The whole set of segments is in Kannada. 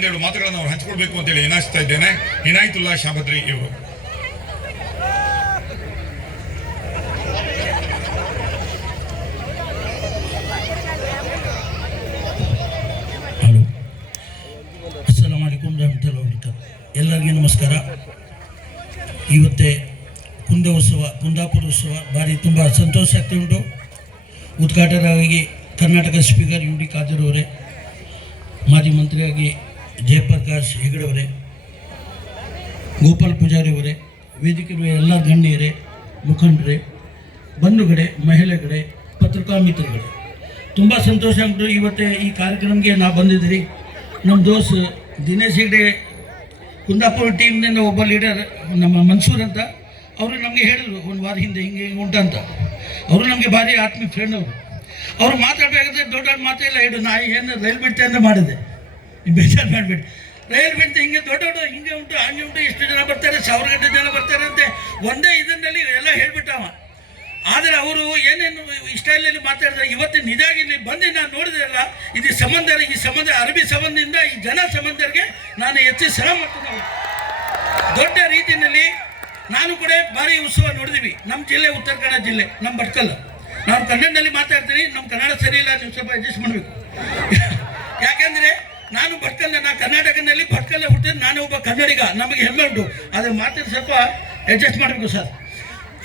ಒಂದೆರಡು ಮಾತುಗಳನ್ನು ಅವರು ಹಂಚಿಕೊಳ್ಬೇಕು ಅಂತೇಳಿ ವಿನಾಯಿಸ್ತಾ ಇದ್ದೇನೆ. ಇನಾಯತುಲ್ಲಾ ಶಾಬದ್ರಿ ಇವರು. ಹಲೋ, ಅಸ್ಸಲಾಮು ಅಲೈಕುಂ ರಹಮತುಲ್ಲಾಹಿ ವಬರಕಾತುಹು. ಎಲ್ಲರಿಗೂ ನಮಸ್ಕಾರ. ಇವತ್ತೇ ಕುಂದಾಪುರ ಉತ್ಸವ ಭಾರಿ ತುಂಬ ಸಂತೋಷ ಆಗ್ತಾ ಉಂಟು. ಉದ್ಘಾಟಕರಾಗಿ Karnataka speaker U T Khader ಅವರೇ, ಮಾಜಿ ಮಂತ್ರಿಯಾಗಿ ಜಯಪ್ರಕಾಶ್ ಹೆಗಡೆ ಅವರೇ, ಗೋಪಾಲ್ ಪೂಜಾರಿ ಅವರೇ, ವೇದಿಕೆ ಎಲ್ಲ ಗಣ್ಯರೇ, ಮುಖಂಡರೇ, ಬಂಧುಗಳೇ, ಮಹಿಳೆಗಳೇ, ಪತ್ರಿಕಾ ಮಿತ್ರಗಳೇ, ತುಂಬ ಸಂತೋಷ ಉಂಟು. ಇವತ್ತೇ ಈ ಕಾರ್ಯಕ್ರಮಕ್ಕೆ ನಾವು ಬಂದಿದ್ದೀರಿ. ನಮ್ಮ ದೋಸ್ತ್ ದಿನೇಶ್ ಹೆಗಡೆ ಕುಂದಾಪುರ ಟೀಮ್ನಿಂದ ಒಬ್ಬ ಲೀಡರ್ ನಮ್ಮ ಮನ್ಸೂರ್ ಅಂತ ಅವರು ನಮಗೆ ಹೇಳಿದರು ಒಂದು ವಾರ ಹಿಂದೆ ಹಿಂಗೆ ಉಂಟಂತ. ಅವರು ನಮಗೆ ಭಾರಿ ಆತ್ಮೀಯ ಫ್ರೆಂಡ್ ಅವರು ಮಾತಾಡಬೇಕಾದ್ರೆ ದೊಡ್ಡ ಮಾತೆಲ್ಲ ಹೇಳು, ನಾ ಏನು ರೈಲ್ ಬಿಡ್ತೆ ಅಂತ ಮಾಡಿದೆ, ಬೇಜಾರು ಮಾಡಿಬಿಟ್ಟು ರೈಲ್ ಬಿಡ್ತೆ ಹಿಂಗೆ ದೊಡ್ಡ ಹಿಂಗೆ ಉಂಟು ಹಂಗೆ ಉಂಟು, ಇಷ್ಟು ಜನ ಬರ್ತಾರೆ, 1000 ಗಂಟೆ ಜನ ಬರ್ತಾರೆ ಅಂತೆ ಒಂದೇ ಇದನ್ನಲ್ಲಿ ಎಲ್ಲ ಹೇಳ್ಬಿಟ್ಟವ. ಆದರೆ ಅವರು ಏನೇನು ಸ್ಟೈಲಲ್ಲಿ ಮಾತಾಡಿದ್ರೆ ಇವತ್ತು ನಿಜಾಗಿ ಇಲ್ಲಿ ಬಂದು ನಾನು ನೋಡಿದ್ರಲ್ಲ, ಇದು ಈ ಸಂಬಂಧ ಅರಬಿ ಸಂಬಂಧದಿಂದ ಈ ಜನ ಸಂಬಂಧರಿಗೆ ನಾನು ಹೆಚ್ಚು ಶ್ರಮ ಮಾಡ್ತೀನಿ. ದೊಡ್ಡ ರೀತಿಯಲ್ಲಿ ನಾನು ಕೂಡ ಭಾರಿ ಉತ್ಸವ ನೋಡಿದ್ವಿ. ನಮ್ಮ ಜಿಲ್ಲೆ ಉತ್ತರ ಕನ್ನಡ ಜಿಲ್ಲೆ, ನಮ್ಮ ಭಟ್ಕಲ್. ನಾನು ಕನ್ನಡದಲ್ಲಿ ಮಾತಾಡ್ತೀನಿ, ನಮ್ಮ ಕನ್ನಡ ಸರಿ ಇಲ್ಲ, ನೀವು ಸ್ವಲ್ಪ ಅಡ್ಜಸ್ಟ್ ಮಾಡಬೇಕು. ಯಾಕೆಂದರೆ ನಾನು ಕರ್ನಾಟಕದಲ್ಲಿ ಭಟ್ಕಲ್ಲೇ ಹುಟ್ಟಿದ್ರೆ ನಾನು ಒಬ್ಬ ಕನ್ನಡಿಗ, ನಮಗೆ ಹೆಮ್ಮೆ ಉಂಟು. ಆದರೆ ಮಾತಾಡಿ ಸ್ವಲ್ಪ ಅಡ್ಜಸ್ಟ್ ಮಾಡಬೇಕು ಸರ್.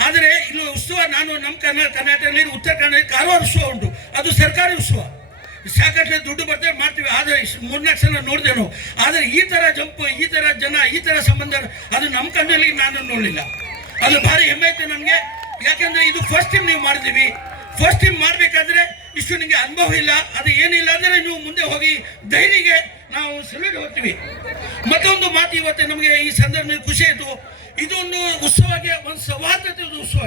ಆದರೆ ಇಲ್ಲಿ ಉತ್ಸವ ನಮ್ಮ ಕರ್ನಾಟಕದಲ್ಲಿ ಉತ್ತರ ಕನ್ನಡ ಕಾರವಾರ ಉತ್ಸವ ಉಂಟು, ಅದು ಸರ್ಕಾರಿ ಉತ್ಸವ. ಸಾಕಷ್ಟು ದುಡ್ಡು ಬರ್ತೇವೆ ಮಾಡ್ತೀವಿ. ಆದರೆ 3-4 ಸಲ ನೋಡಿದೆ ನಾವು. ಆದರೆ ಈ ಥರ ಜಂಪು, ಈ ಥರ ಜನ, ಈ ಥರ ಸಂಬಂಧ ಅದು ನಮ್ಮ ಕಣ್ಣಲ್ಲಿ ನಾನು ನೋಡಲಿಲ್ಲ. ಅದು ಭಾರಿ ಹೆಮ್ಮೆ ಐತೆ ನಮಗೆ. ಯಾಕೆಂದರೆ ಇದು ಫಸ್ಟ್ ಟೈಮ್ ನೀವು ಮಾಡಿದ್ದೀವಿ. ಫಸ್ಟ್ ಟೈಮ್ ಮಾಡಬೇಕಾದ್ರೆ ಇಷ್ಟು ನಿಮಗೆ ಅನುಭವ ಇಲ್ಲ, ಅದು ಏನಿಲ್ಲ ಅಂದರೆ ನೀವು ಮುಂದೆ ಹೋಗಿ ಧೈರ್ಯಗೆ ನಾವು ಸಲ್ಯೂಟ್ ಹೋಗ್ತೀವಿ. ಮತ್ತೊಂದು ಮಾತು ಇವತ್ತು ನಮಗೆ ಈ ಸಂದರ್ಭದಲ್ಲಿ ಖುಷಿ ಆಯಿತು. ಇದೊಂದು ಉತ್ಸವಕ್ಕೆ ಒಂದು ಸೌಹಾರ್ದತೆ ಉತ್ಸವ.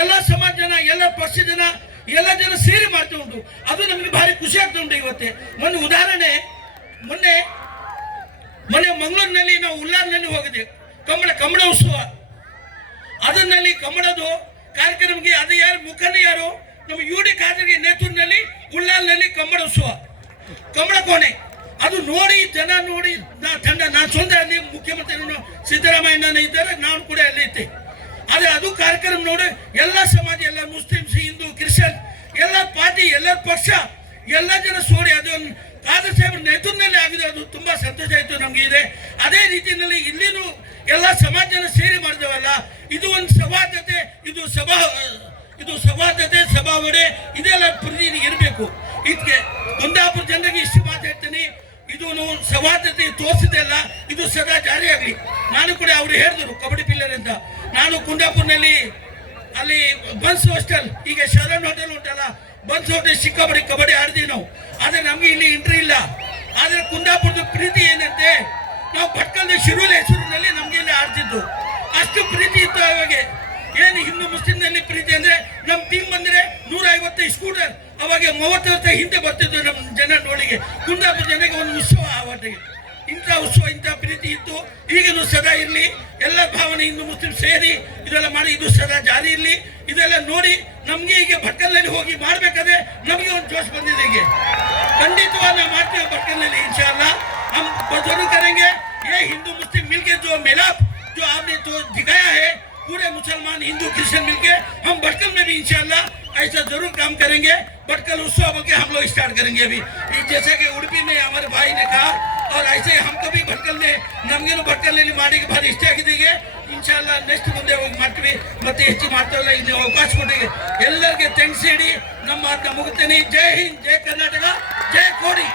ಎಲ್ಲ ಸಮಾಜ ಜನ, ಎಲ್ಲ ಪಕ್ಷ ಜನ, ಎಲ್ಲ ಜನ ಸೇರಿ ಮಾಡ್ತಾ ಉಂಟು. ಅದು ನಮಗೆ ಭಾರಿ ಖುಷಿ ಆಗ್ತಾ ಉಂಟು. ಇವತ್ತೇ ಒಂದು ಉದಾಹರಣೆ, ಮೊನ್ನೆ ಮಂಗಳೂರಿನಲ್ಲಿ ನಾವು ಉಲ್ಲಾರ್ನಲ್ಲಿ ಹೋಗಿದ್ದೆ, ಕಮ್ಮಡ ಉತ್ಸವ. ಅದನ್ನಲ್ಲಿ ಕಮ್ಮಡದು ಕಾರ್ಯಕ್ರಮಕ್ಕೆ ಅದು ಯಾರು ಮುಖಂಡ ಯಾರು, ನಮ್ಮ ಯು ಡಿ ಖಾದರ್ಗೆ ನೇತೃತ್ವದಲ್ಲಿ ಉಳ್ಳಾಲ್ನಲ್ಲಿ ಕಮ್ಮಡ ಉತ್ಸವ, ಕಮ್ಮಡ ಕೋಣೆ. ಅದು ನೋಡಿ ಜನ ನೋಡಿ ನಾನು ಸ್ವಂತ ಅಲ್ಲಿ ಮುಖ್ಯಮಂತ್ರಿ ಸಿದ್ದರಾಮಯ್ಯನ ಇದ್ದಾರೆ, ನಾನು ಕೂಡ ಅಲ್ಲಿ ಇದ್ದೆ. ಆದರೆ ಅದು ಕಾರ್ಯಕ್ರಮ ನೋಡಿ ಎಲ್ಲ ಸಮಾಜ, ಎಲ್ಲ ಮುಸ್ಲಿಮ್ಸ್, ಹಿಂದೂ, ಕ್ರಿಶ್ಚಿಯನ್, ಎಲ್ಲ ಪಾರ್ಟಿ, ಎಲ್ಲ ಪಕ್ಷ, ಎಲ್ಲ ಜನ ಸೋಡಿ ಅದು ಖಾದರ್ ಸಾಹೇಬ್ರ ನೇತೃತ್ವದಲ್ಲಿ ಆಗಿದೆ. ಅದು ತುಂಬ ಸಂತೋಷ ಆಯಿತು ನಮಗೆ. ಇದೆ ಅದೇ ರೀತಿಯಲ್ಲಿ ಇಲ್ಲಿನೂ ಎಲ್ಲ ಸಮಾಜ ಜನ ಸೇರಿ ಮಾಡಿದೇವಲ್ಲ, ಇದು ಒಂದು ಸೌಹಾರ್ದತೆ, ಇದು ಸೌಹಾರ್ದತೆ, ಸಭಾವಣೆ, ಇದೆಲ್ಲ ಪ್ರತಿ ಇರಬೇಕು. ಇದಕ್ಕೆ ಕುಂದಾಪುರ ಜನರಿಗೆ ಇಷ್ಟು ಮಾತಾಡ್ತೀನಿ, ಇದು ಸೌಹಾರ್ದತೆ ತೋರಿಸಿದೆಲ್ಲ ಇದು ಸದಾ ಜಾರಿಯಾಗಲಿ. ನಾನು ಕೂಡ ಅವರು ಹೇಳಿದ್ರು ಕಬಡ್ಡಿ ಪಿಲ್ಲರ್ ಅಂತ. ನಾನು ಕುಂದಾಪುರ್ನಲ್ಲಿ ಅಲ್ಲಿ ಬನ್ಸ್ ಹಾಸ್ಟೆಲ್, ಈಗ ಶರಣ್ ಹೋಟೆಲ್ ಉಂಟಲ್ಲ, ಬನ್ಸ್ ಹೋಟೆಲ್ ಸಿಕ್ಕಾಪಡಿ ಕಬಡ್ಡಿ ಆಡ್ತೀವಿ ನಾವು. ಆದರೆ ನಮಗೆ ಇಲ್ಲಿ ಎಂಟ್ರಿ ಇಲ್ಲ. ಆದರೆ ಕುಂದಾಪುರದ ಪ್ರೀತಿ ಏನಂತೆ, ನಾವು ಭಟ್ಕಲ್ ಶಿರೂಲ್ ಹೆಸರಿನಲ್ಲಿ ನಮಗೆ ಇಲ್ಲಿ ಆಡ್ತಿದ್ದು, ಅಷ್ಟು ಪ್ರೀತಿ ಇತ್ತು. ಅವಾಗ ಏನು ಹಿಂದೂ ಮುಸ್ಲಿಂನಲ್ಲಿ ಪ್ರೀತಿ ಅಂದರೆ ನಮ್ಮ ಟೀಮ್ ಬಂದರೆ 150 ಸ್ಕೂಟರ್, ಅವಾಗ 30 ವರ್ಷ ಹಿಂದೆ ಬರ್ತಿದ್ದು ನಮ್ಮ ಜನ ನೋಡಿಗೆ. ಕುಂದಾಪುರ ಜನಕ್ಕೆ ಒಂದು ಉತ್ಸವ ಆವತ್ತಿಗೆ, ಇಂಥ ಉತ್ಸವ, ಇಂಥ ಪ್ರೀತಿ ಇತ್ತು. ಈಗಲೂ ಸದಾ ಇರಲಿ. ಎಲ್ಲ ಭಾವನೆ ಹಿಂದೂ ಮುಸ್ಲಿಂ ಸೇರಿ ಇದೆಲ್ಲ ಮಾಡಿ ಇದು ಸದಾ ಜಾರಿ ಇರಲಿ. ಇದೆಲ್ಲ ನೋಡಿ ನಮಗೆ ಈಗ ಭಟ್ಕಲ್ನಲ್ಲಿ ಹೋಗಿ ಮಾಡಬೇಕಾದ್ರೆ ನಮಗೆ ಒಂದು ಜೋಶ್ ಬಂದಿದೆ. ಈಗ ಖಂಡಿತವಾಗಿ ನಾವು ಮಾಡ್ತೇವೆ ಭಟ್ಕಲ್ನಲ್ಲಿ, इंशाअल्लाह हम जरूर करेंगे. ये हिंदू मुस्लिम मिलके जो मिलाप जो आपने तो दिखाया है, पूरे मुसलमान हिंदू क्रिश्चियन मिलके हम भटकल में भी इंशाअल्लाह ऐसा जरूर काम करेंगे. भटकल उत्सव के हम लोग स्टार्ट करेंगे अभी, जैसे कि उड़पी में हमारे भाई ने कहा, और ऐसे हमको भी भटकल में नमगेनु भटकल ಮಾಡಿ ಭಾರಿ ಇಷ್ಟ ಆಗಿದ್ದೀಗೆ. ಇನ್ಶಾಅಲ್ಲಾ ನೆಕ್ಸ್ಟ್ ಮುಂದೆ ಹೋಗಿ ಮಾಡ್ತೀವಿ. ಮತ್ತೆ ಹೆಚ್ಚು ಮಾಡ್ತಾವಲ್ಲ, ಇಲ್ಲಿ ಅವಕಾಶ ಕೊಟ್ಟಿಗೆ ಎಲ್ಲರಿಗೆ ಥ್ಯಾಂಕ್ಸ್ ಹೇಳಿ ನಮ್ಮ ಮಾತನ್ನ ಮುಗಿಸ್ತೇನೆ. ಜೈ ಹಿಂದ್, ಜೈ ಕರ್ನಾಟಕ, ಜೈ ಕೋಡಿ.